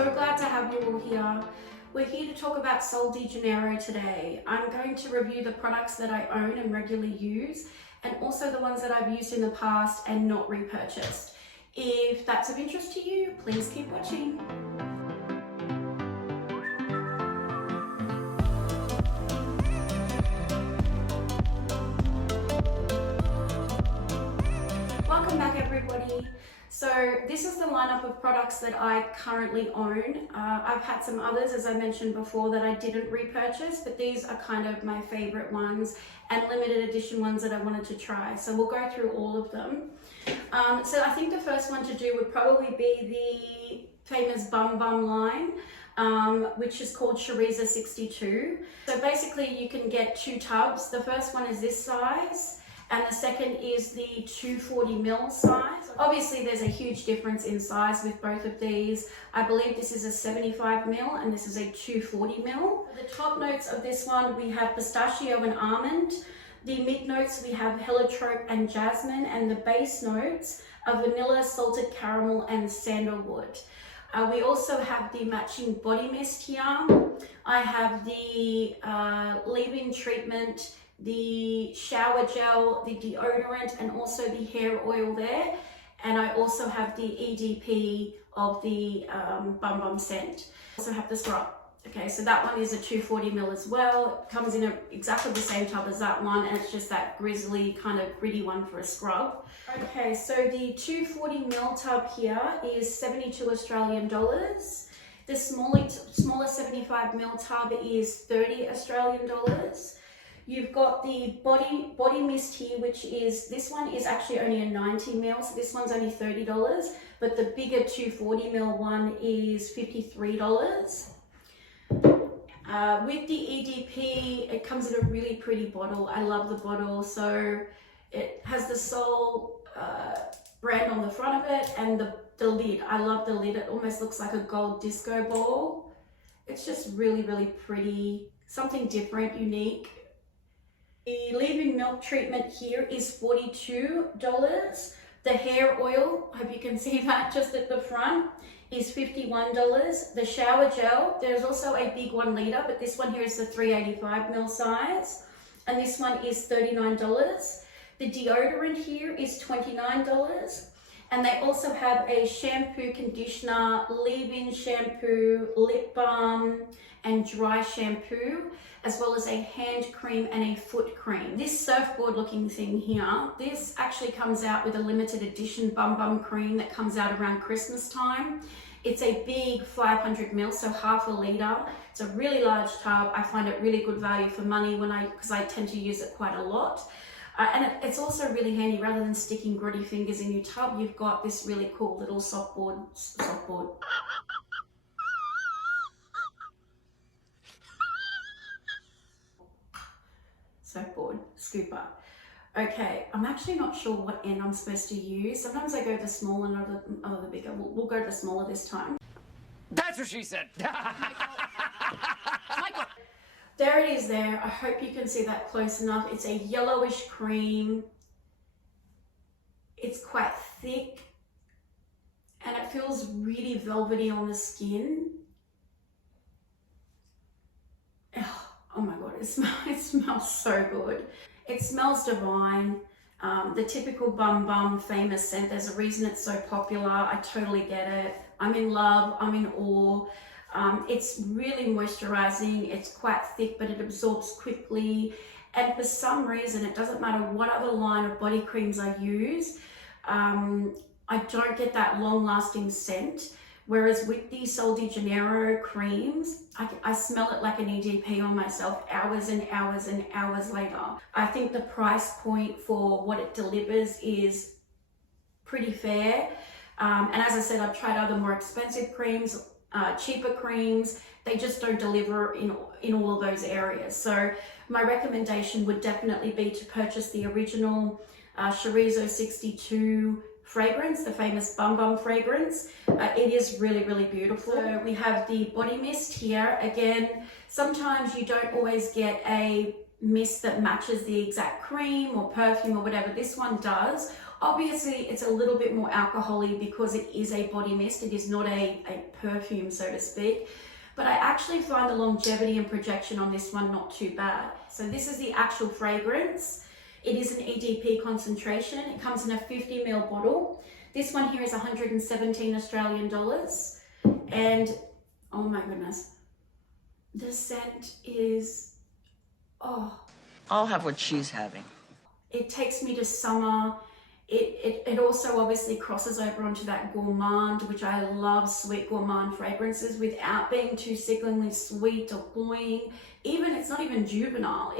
So glad to have you all here. We're here to talk about Sol De Janeiro today. I'm going to review the products that I own and regularly use, and also the ones that I've used in the past and not repurchased. If that's of interest to you, please keep watching. Welcome back, everybody. So this is the lineup of products that I currently own. I've had some others, as I mentioned before, that I didn't repurchase, but these are kind of my favorite ones and limited edition ones that I wanted to try. So we'll go through all of them. So I think the first one to do would probably be the famous Bum Bum line, which is called Chorizo 62. So basically you can get two tubs. The first one is this size, and the second is the 240ml size. Obviously there's a huge difference in size with both of these. I believe this is a 75ml and this is a 240ml. The top notes of this one, we have pistachio and almond. The mid notes, we have heliotrope and jasmine, and the base notes are vanilla, salted caramel, and sandalwood. We also have the matching body mist here. I have the leave-in treatment, the shower gel, the deodorant, and also the hair oil there. And I also have the EDP of the Bum Bum scent. I also have the scrub. Okay, so that one is a 240ml as well. It comes in exactly the same tub as that one, and it's just that grizzly kind of gritty one for a scrub. Okay, so the 240ml tub here is 72 Australian dollars. The smaller 75ml tub is 30 Australian dollars. You've got the body mist here, which is, this one is actually only a 90ml, so this one's only $30, but the bigger 240ml one is $53. With the EDP, it comes in a really pretty bottle. I love the bottle. So it has the Sol brand on the front of it, and the lid. I love the lid. It almost looks like a gold disco ball. It's just really, really pretty. Something different, unique. The leave-in milk treatment here is $42. The hair oil, I hope you can see that just at the front, is $51. The shower gel, there's also a big 1 litre, but this one here is the 385ml size, and this one is $39. The deodorant here is $29. And they also have a shampoo, conditioner, leave-in shampoo, lip balm, and dry shampoo, as well as a hand cream and a foot cream. This surfboard looking thing here, this actually comes out with a limited edition Bum Bum cream that comes out around Christmas time. It's a big 500ml, so half a litre. It's a really large tub. I find it really good value for money because I tend to use it quite a lot. And it's also really handy. Rather than sticking grotty fingers in your tub, you've got this really cool little surfboard scooper. Okay, I'm actually not sure what end I'm supposed to use. Sometimes I go the small and other the bigger. We'll go the smaller this time. That's what she said. There it is there. I hope you can see that close enough. It's a yellowish cream. It's quite thick and it feels really velvety on the skin. Oh my God, it smells so good. It smells divine. The typical Bum Bum famous scent. There's a reason it's so popular. I totally get it. I'm in love, I'm in awe. It's really moisturizing. It's quite thick, but it absorbs quickly. And for some reason, it doesn't matter what other line of body creams I use, I don't get that long lasting scent. Whereas with the Sol De Janeiro creams, I smell it like an EDP on myself hours and hours and hours later. I think the price point for what it delivers is pretty fair. And as I said, I've tried other more expensive creams, cheaper creams. They just don't deliver in all of those areas. So my recommendation would definitely be to purchase the original Chorizo 62 fragrance, the famous Bum Bum fragrance. It is really, really beautiful. So we have the body mist here. Again, sometimes you don't always get a mist that matches the exact cream or perfume or whatever. This one does. Obviously, it's a little bit more alcohol-y because it is a body mist. It is not a perfume, so to speak. But I actually find the longevity and projection on this one not too bad. So this is the actual fragrance. It is an EDP concentration. It comes in a 50 ml bottle. This one here is 117 Australian dollars. And oh my goodness, the scent is, oh. I'll have what she's having. It takes me to summer. It also obviously crosses over onto that gourmand, which I love sweet gourmand fragrances without being too sickeningly sweet or cloying. Even, it's not even juvenile.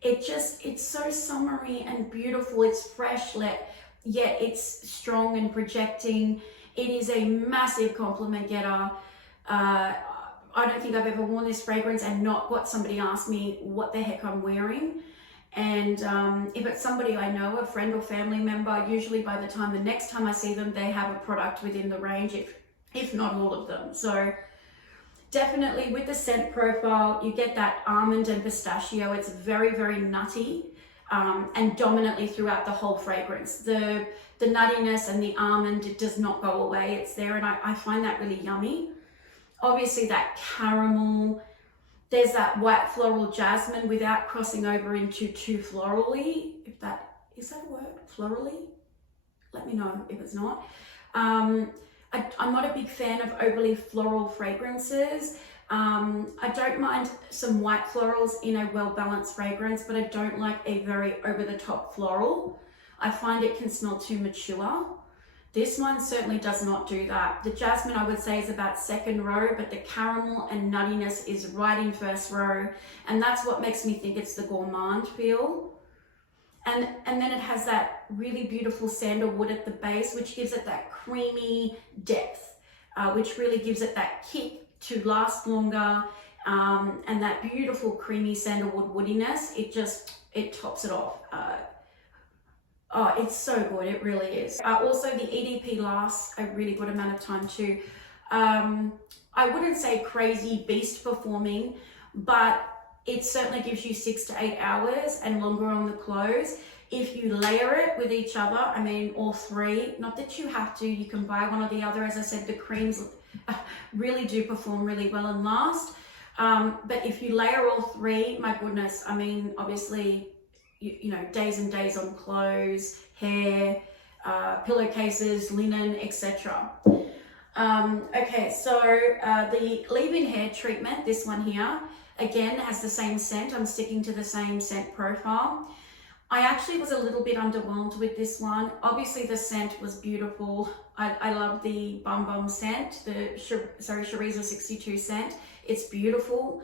It's so summery and beautiful. It's fresh, yet it's strong and projecting. It is a massive compliment getter. I don't think I've ever worn this fragrance and not got somebody ask me what the heck I'm wearing. And if it's somebody I know, a friend or family member, usually by the time the next time I see them, they have a product within the range, if not all of them. So definitely with the scent profile, you get that almond and pistachio. It's very, very nutty and dominantly throughout the whole fragrance. The nuttiness and the almond, it does not go away. It's there, and I find that really yummy. Obviously that caramel. There's that white floral jasmine without crossing over into too florally. If that, is that a word? Florally? Let me know if it's not. I'm not a big fan of overly floral fragrances. I don't mind some white florals in a well-balanced fragrance, but I don't like a very over-the-top floral. I find it can smell too mature. This one certainly does not do that. The jasmine, I would say, is about second row, but the caramel and nuttiness is right in first row. And that's what makes me think it's the gourmand feel. And then it has that really beautiful sandalwood at the base, which gives it that creamy depth, which really gives it that kick to last longer. And that beautiful creamy sandalwood woodiness, it tops it off. Oh, it's so good, it really is. Also, the EDP lasts a really good amount of time too. I wouldn't say crazy beast performing, but it certainly gives you 6 to 8 hours and longer on the clothes. If you layer it with each other, I mean all three, not that you have to, you can buy one or the other. As I said, the creams really do perform really well and last. But if you layer all three, my goodness, I mean, obviously, you know, days and days on clothes, hair, pillowcases, linen, etc. Okay, so the leave-in hair treatment, this one here, again, has the same scent. I'm sticking to the same scent profile. I actually was a little bit underwhelmed with this one. Obviously, the scent was beautiful. I love the Bum Bum scent, the Chorizo 62 scent. It's beautiful.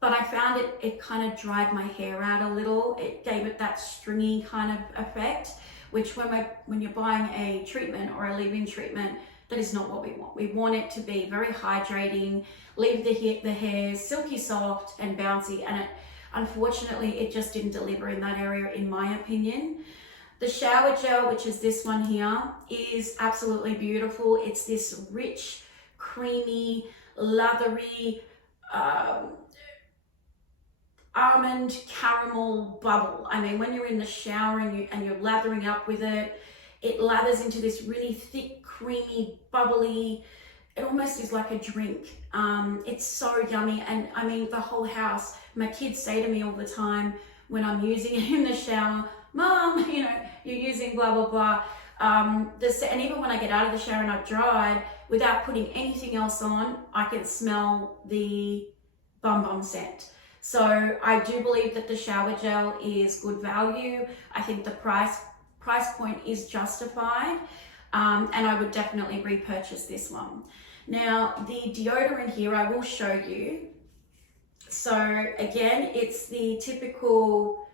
But I found it kind of dried my hair out a little. It gave it that stringy kind of effect, which when you're buying a treatment or a leave-in treatment, that is not what we want. We want it to be very hydrating, leave the hair silky soft and bouncy, and unfortunately, it just didn't deliver in that area, in my opinion. The shower gel, which is this one here, is absolutely beautiful. It's this rich, creamy, lathery, almond caramel bubble. I mean, when you're in the shower and you're lathering up with it, it lathers into this really thick, creamy, bubbly, it almost is like a drink. It's so yummy. And I mean, the whole house, my kids say to me all the time when I'm using it in the shower, Mom, you know, you're using blah, blah, blah. And even when I get out of the shower and I've dried, without putting anything else on, I can smell the Bum Bum scent. So I do believe that the shower gel is good value. I think the price point is justified, and I would definitely repurchase this one. Now, the deodorant here, I will show you. So again, it's the typical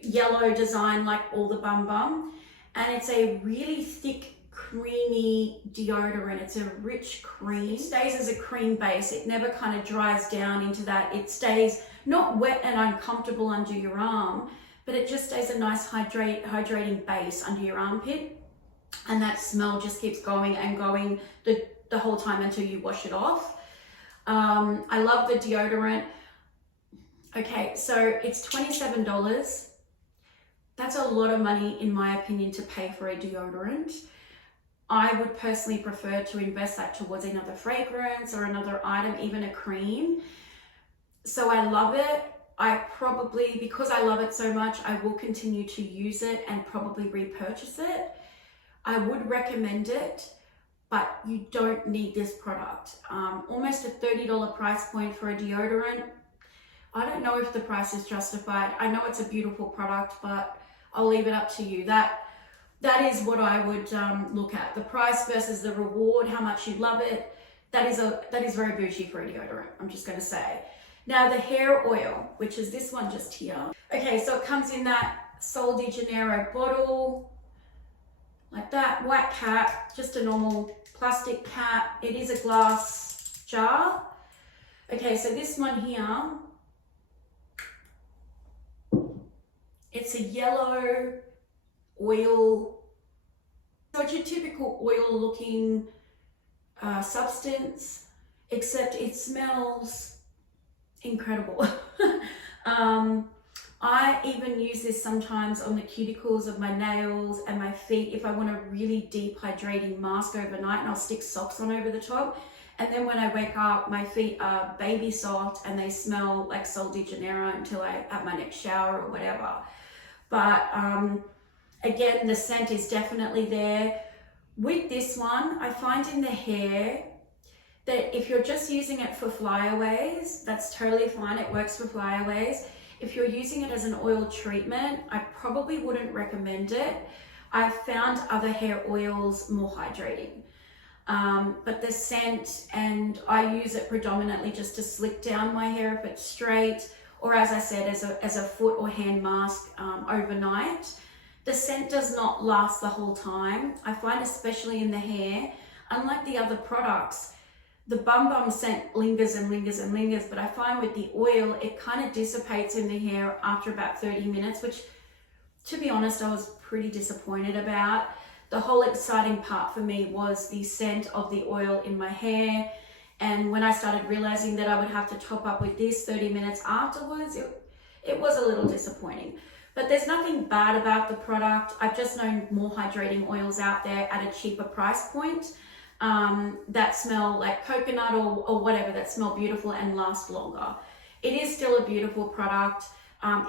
yellow design like all the Bum Bum, and it's a really thick, creamy deodorant. It's a rich cream. It stays as a cream base. It never kind of dries down into that. It stays not wet and uncomfortable under your arm, but it just stays a nice hydrating base under your armpit. And that smell just keeps going and going the whole time until you wash it off. I love the deodorant. Okay, so it's $27. That's a lot of money, in my opinion, to pay for a deodorant. I would personally prefer to invest that towards another fragrance or another item, even a cream. So I love it. I probably, because I love it so much, I will continue to use it and probably repurchase it. I would recommend it, but you don't need this product. Almost a $30 price point for a deodorant. I don't know if the price is justified. I know it's a beautiful product, but I'll leave it up to you. That is what I would look at. The price versus the reward, how much you love it. That is very bougie for a deodorant, I'm just gonna say. Now the hair oil, which is this one just here. Okay, so it comes in that Sol De Janeiro bottle, like that, white cap, just a normal plastic cap. It is a glass jar. Okay, so this one here, it's a yellow oil. So it's your typical oil looking substance, except it smells incredible. I even use this sometimes on the cuticles of my nails and my feet if I want a really deep hydrating mask overnight, and I'll stick socks on over the top. And then when I wake up, my feet are baby soft and they smell like Sol De Janeiro until I have my next shower or whatever. But again, the scent is definitely there. With this one, I find in the hair that if you're just using it for flyaways, that's totally fine. It works for flyaways. If you're using it as an oil treatment, I probably wouldn't recommend it. I've found other hair oils more hydrating. But the scent, and I use it predominantly just to slick down my hair if it's straight, or as I said, as a foot or hand mask overnight. The scent does not last the whole time. I find, especially in the hair, unlike the other products, the bum bum scent lingers and lingers and lingers, but I find with the oil, it kind of dissipates in the hair after about 30 minutes, which, to be honest, I was pretty disappointed about. The whole exciting part for me was the scent of the oil in my hair. And when I started realizing that I would have to top up with this 30 minutes afterwards, it was a little disappointing. But there's nothing bad about the product. I've just known more hydrating oils out there at a cheaper price point that smell like coconut or whatever, that smell beautiful and last longer. It is still a beautiful product.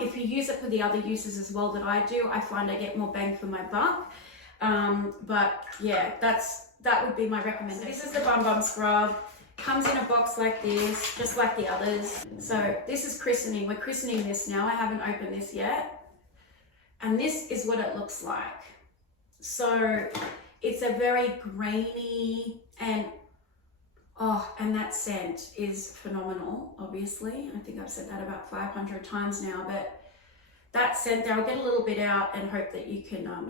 If you use it for the other uses as well that I do, I find I get more bang for my buck. But yeah, that would be my recommendation. So this is the Bum Bum Scrub. Comes in a box like this, just like the others. So this is christening. We're christening this now. I haven't opened this yet. And this is what it looks like. So it's a very grainy and that scent is phenomenal, obviously. I think I've said that about 500 times now, but that scent there, I'll get a little bit out and hope that you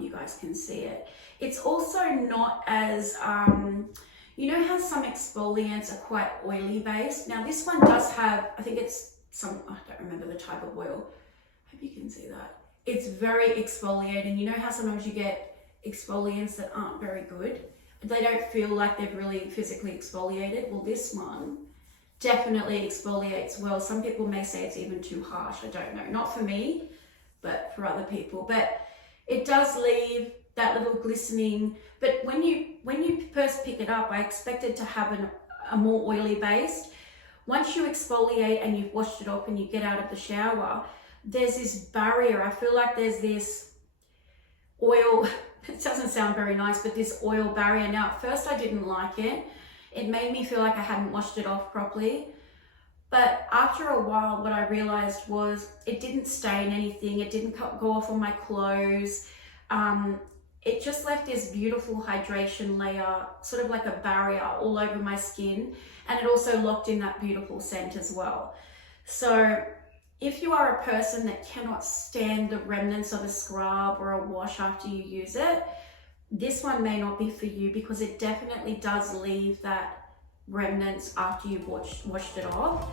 guys can see it. It's also not as, you know how some exfoliants are quite oily based? Now this one does have, I think it's I don't remember the type of oil. Hope you can see that. It's very exfoliating. You know how sometimes you get exfoliants that aren't very good? They don't feel like they've really physically exfoliated. Well, this one definitely exfoliates well. Some people may say it's even too harsh. I don't know. Not for me, but for other people. But it does leave that little glistening. But when you first pick it up, I expected to have a more oily base. Once you exfoliate and you've washed it off and you get out of the shower, there's this barrier. I feel like there's this oil, it doesn't sound very nice, but this oil barrier. Now, at first I didn't like it. It made me feel like I hadn't washed it off properly. But after a while, what I realized was it didn't stain anything. It didn't go off on my clothes. It just left this beautiful hydration layer, sort of like a barrier all over my skin. And it also locked in that beautiful scent as well. So if you are a person that cannot stand the remnants of a scrub or a wash after you use it, this one may not be for you, because it definitely does leave that remnants after you've washed it off.